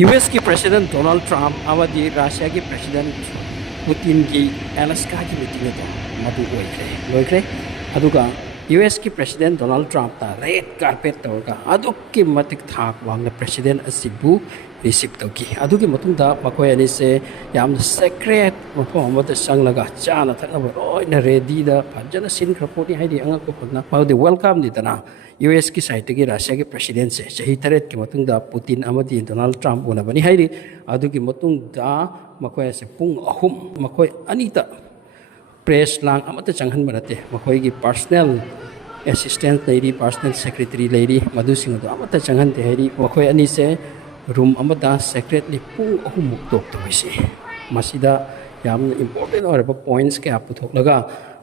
US की president Donald Trump अवधि Russia की प्रेसिडेंट पुतिन की अलास्का की मीटिंग तो मधु लोइख्रे अदुगा US की प्रेसिडेंट डोनाल्ड ट्रम्प ता रेड कार्पेट तौरगा अदुक्की मतिक थाक वांगना प्रेसिडेंट असिबु रिसीव तौकी अदुगी मतुंगदा मखोय अनि से याम सेक्रेट मफम अमदा संगलगा चाना थकनब लोइना रेडी दा फजना सिन खरपोनी हाइदि अंगको फगना माउदि वेलकम नितना US की साइड की रशिया की प्रेसिडेंट से चही तरेट की मतुंगदा पुतिन अमदी डोनाल्ड ट्रम्प उनबनी हाइदि अदुगी मतुंगदा मखोय से पुंग अहुम मखोय अनिता प्रेस लांग अमता चंगहन बनते मखोय की personal assistant lady personal secretary lady मधुसिंग दो अमता चंगहन ते हाइदि मखोय अनि से रूम अमदा सेक्रेटली पुंग अहुम मुक्तोक तोइसे मसिदा याम इम्पोर्टेंट और पॉइंट्स के आप पुथोकलगा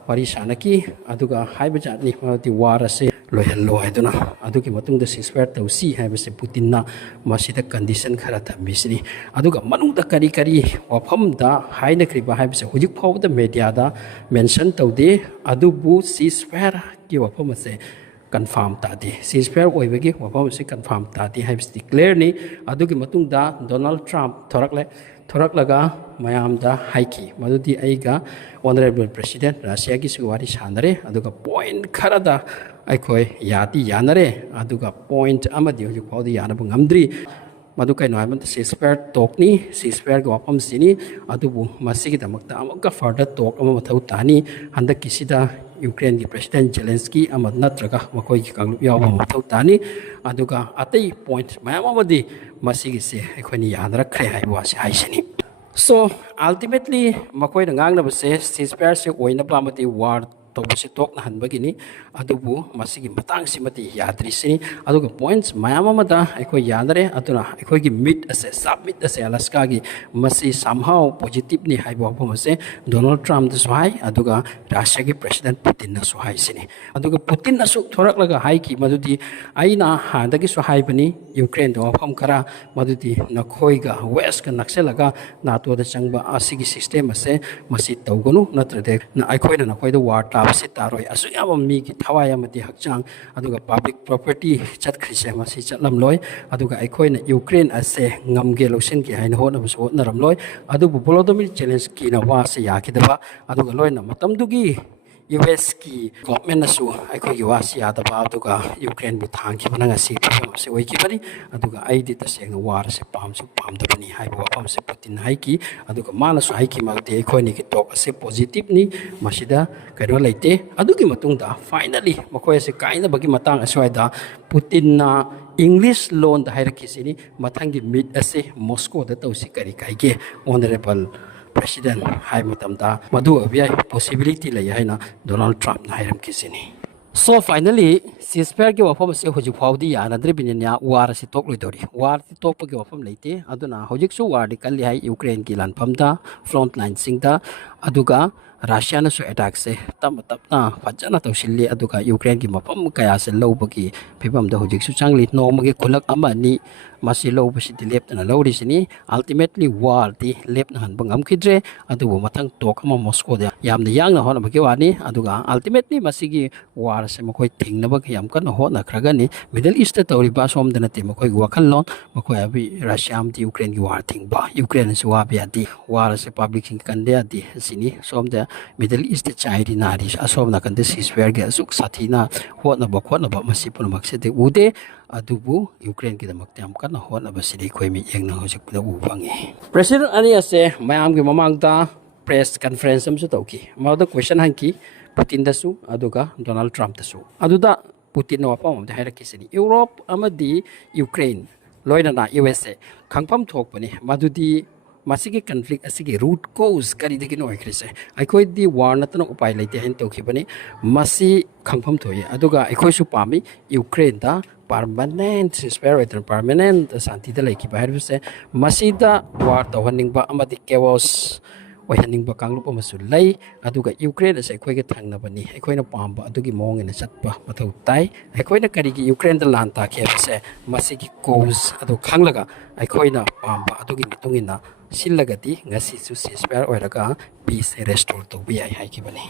वारी सानकी अदुगा हाइबा जातनी मावति वार असे लोहल्लो हाइदुना अदुगी मतुंगदा सीजफायर तौसी हाइबसे पुतिनना मसिदा कंडीशन खरा थम्बिसनी अदुगा मनुंगदा करी करी वफमदा हाइनख्रिबा हाइबसे हुजिक फावदा मीडियादा मेंशन तौदे अदुबु सीजफायर की वफम असे कन्फर्म तादे सीजफायर ओइबगी वफम असे कन्फर्म तादे हाइबसे डिक्लेयर नि अदुगी मतुंगदा डोनाल्ड ट्रम्प थोरकलगा मयामदा हाइकी मदुदी आइगा ऑनरेबल प्रेसिडेंट रशिया की सुवारी सानरे अदुगा पॉइंट खरादा अखोय याती यानरे अदुगा पॉइंट अमदी हुजु फाउदी यानबु ngamdri मदु कै नोयमन सीजफायर टॉकनी सीजफायर के वफम सिनी अदुबु मसिगी दमकता अमका फर्दर टॉक अम मथौ तानी हंदक किसिदा यूक्रेन की प्रेसिडेंट जेलेंस्की अमद नत्रगा मखोय की कांगलुप याव मथौ तानी अदुगा अतै पॉइंट मयाम अमदी मसिगी से अखोयनी यानरखरे हाइबवासे हाइसनी सो अल्टीमेटली मखोय ngangnabase सीजफायर से ओइनबा अमदी वार तौबसे तोकना हनबगिनी अदुबु मसिगी मतंग सिमति यात्रिसिनी अदुगा पॉइंट्स मयाम अमदा अखोय यानरे अदुना अखोय की मीट असे सबमिट असे अलास्का की मसि समहाउ पॉजिटिवली हाइबो फमसे डोनाल्ड ट्रम्प दसुहाई अदुगा रशिया की प्रेसिडेंट पुतिन नसुहाई सिनी अदुगा पुतिन नसु थोरकलगा हाई की मदुदी आइना हादगी सुहाइबनी यूक्रेन दो फम खरा मदुदी नखोयगा वेस्ट का नक्सलगा नाटो द चंगबा असिगी सिस्टम असे मसि तौगनु नत्रदे अखोयना नखोयदा वार से तारोय असुयाम मी की थवाय अमदी हकचांग अदुगा पब्लिक प्रॉपर्टी चतख्रिसे मसि चतलमलोय अदुगा अखोयना यूक्रेन असे ngamge लोसन की हाइन होनबस होनरमलोय अदुबु वोलोदिमिर जेलेंस्की ना वासे याकिदबा अदुगा लोयना मतमदुगी US की गवर्नमेंट असु अखोयगी वासे यादबा अदुगा यूक्रेन बु थांखि बनंगसी से ओइकिबनी अदुगा आइदि तसेंग वार से पामसु पामदबनी हाइबो वफम से पुतिन हाइकी अदुगा मानसु हाइकी मागदे अखोयनी की टॉक असे पॉजिटिव नि मसिदा करो लेते अदुगी मतुंगदा फाइनली मखोय से काइनबगी मतंग असवाइदा पुतिनना इंग्लिश लोन दा हाइरकिसिनी मथंगी मीट असे मॉस्को दा तौसी करी काइगे ऑनरेबल प्रेसिडेंट हाई मतमदा मधु अबियाई पॉसिबिलिटी लय हैना डोनाल्ड ट्रम्प ना हाइरम किसिनी सो फाइनली सीजफायर के वफम से हुजु फाउदी यानद्रे बिनिया वार से तोक लोइदोरी वार से तोक के वफम लेते अदुना हुजिक सु वार दिकल हाई यूक्रेन की लानफमदा फ्रंट लाइन सिंगदा अदुगा रशिया ने अटैक से तम तपना फजना तौसिल्ली अदुगा यूक्रेन की मफम कया से लौबगी फिबम द हुजिक सु चांगली नोमगे खुलक अमानी मसी लौबसिदि लेपतना लौरिसिनी अल्टीमेटली वार दि लेपना हनब ngamkhidre अदुबु मथंग टोक अमा मॉस्को दे यामना यांगना होनबगे वानी अदुगा अल्टीमेटली मसिगी वार से मखोय थिंगनबग याम कन होना खरगनी मिडल ईस्ट तौरिबा सोमदना ते मखोय वखल लोन मखोय अबि रशिया अमदि यूक्रेन की वार थिंगबा यूक्रेन से वाबियादि वार से पब्लिक सिंग कंदेयादि सिनी सोमदा मिडल ईस्ट चाइरी नारी असोमना कंदे सीजफायर के असुक साथीना होनबा मसि पुनमक्से दे उदे अदुबु यूक्रेन की दमकते हम कन होनबसिदि खोइमि येंगना होजिकदा उबंगे प्रेसिडेंट अनि असे मयाम के ममांगदा प्रेस कॉन्फ्रेंस हमसु तौकी माउदा क्वेश्चन हंकी पुतिन दसु अदुगा डोनाल्ड ट्रम्प दसु अदुदा पुतिन वापम हम हाइरकिसिनी यूरोप अमदी यूक्रेन लोइना USA खंगफम थोकपनी मदुदी मसिगी कन्फ्लिक्ट असिगी रूट कोज करिदगी नोइख्रिसे अखोइदी वार नतन उपाय लेते हन तोखिबनी मसि खंगफम थोय अदुगा अखोइसु पामी यूक्रेन दा परमानेंट सीजफायर परमानेंट शांति दा लेखि बाहरसे मसिदा वार तोहनिंगबा अमदी केवस ओहनिंगबा कांगलुप अमसु लै अदुगा यूक्रेन असे अखोइगे थांगनबनी अखोइना पामबा अदुगी मोंगेना चटपा मथौ ताई अखोइना करिगी यूक्रेन दा लान ताखेबसे मसिगी कोज अदु खांगलगा अखोइना पामबा अदुगी मितुंगिना सिल्लगति ngasi su ceasefire oiraga peace restore to bi hai ki bani